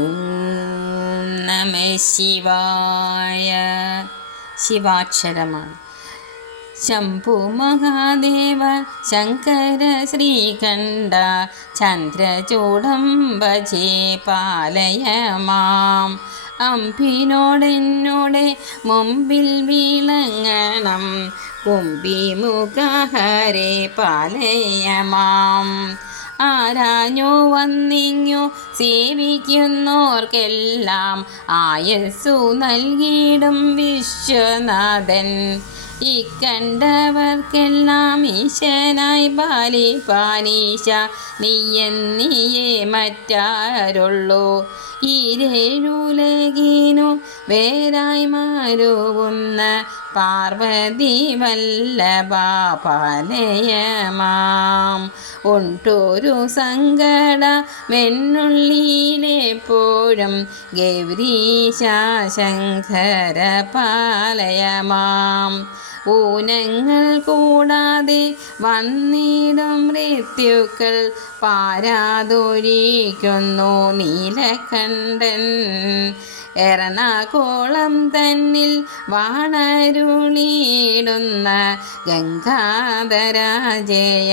ഓം നമ ശിവായ. ശിവാക്ഷരമാണ്. ശംഭു മഹാദേവ ശങ്കര ശ്രീകണ്ഠ ചന്ദ്രചൂഡം ഭജേ പാലയ മാം. അമ്പിനോടെന്നോടെ മുമ്പിൽ വിളങ്ങണം കുംഭിമുഖഹരേ പാലയ മാം. ആരാഞ്ഞു വന്നിങ്ങു സേവിക്കുന്നോർക്കെല്ലാം ആയസ്സു നൽകിയിടും വിശ്വനാഥൻ. ഇക്കണ്ടവർക്കെല്ലാം ഈശനായി പാലിപ്പാനീശ നീയെന്നിയേ മറ്റാരുള്ളൂ. ഈരേഴുലകിനു വേരായി മാറുന്ന പാർവതി വല്ലഭ പാലയ മാം. ഉണ്ടൊരു സങ്കടമെന്നുള്ളിലെപ്പോഴും ഗൗരീശ ശങ്കര പാലയ മാം. ഊനങ്ങൾ കൂടാതെ വന്നിടും മൃത്യുക്കൾ പാരാതൊഴിക്കുന്നു നീലകണ്ഠൻ. എറണാകുളം തന്നിൽ വാണരുളിയിടുന്ന ഗംഗാധര ജയ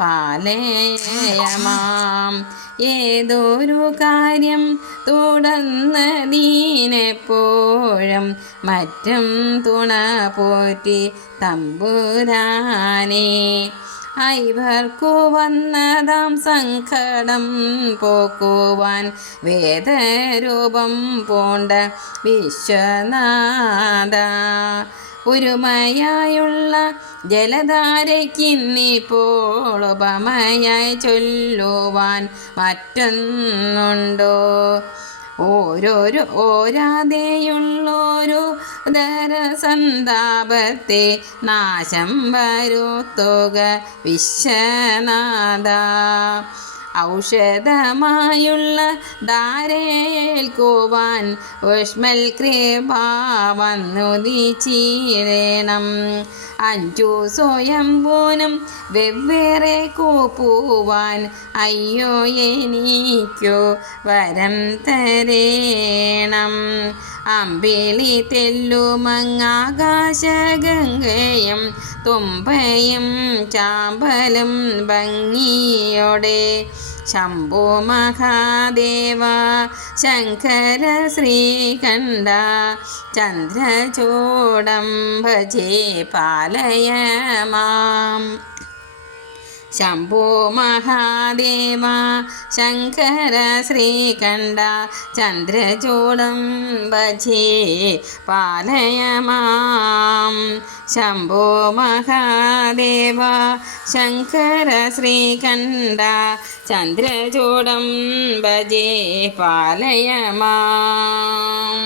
പാലയ മാം. ഏതൊരു കാര്യം തുടർന്നതിനെപ്പോഴും മറ്റും തുണ പോറ്റി തമ്പുരാനെ. ഇവർക്കു വന്നതാം സങ്കടം പോക്കുവാൻ വേദരൂപം പൂണ്ട വിശ്വനാഥ. ഒരുമയായുള്ള ജലധാരയ്ക്കിന്നിപ്പോൾ ഉപമയായി ചൊല്ലുവാൻ മറ്റൊന്നുണ്ടോ? ഓരാതെയുള്ളൊരു ധരസന്താപത്തെ നാശം വരുത്തുക വിശ്വനാഥ. ഔഷധമായുള്ള ധാരയേൽക്കുവാൻ ഉഷ്മൽ കൃപ വന്നുദിച്ചിടണം. 5 സ്വയംഭൂനും വെവ്വേറെ കൂപ്പുവാൻ അയ്യോ എനിക്കു വരം തരേണം. അമ്പിളി തെല്ലുമങ്ങാകാശഗംഗയും തുമ്പയും ചാമ്പലും ഭംഗിയോടെ ശംഭോ മഹാദേവ ശങ്കര ശ്രീകണ്ഠ ചന്ദ്രചൂഡം ഭജേ പാലയ മാം. ശംഭോ മഹാദേവ ശങ്കര ശ്രീകണ്ഠ ചന്ദ്രചൂഡം ഭജേ പാലയ മാം. ശംഭോ മഹാദേവ ശങ്കര ശ്രീകണ്ഠ ചന്ദ്രചൂഡം ഭജേ പാലയ മാം.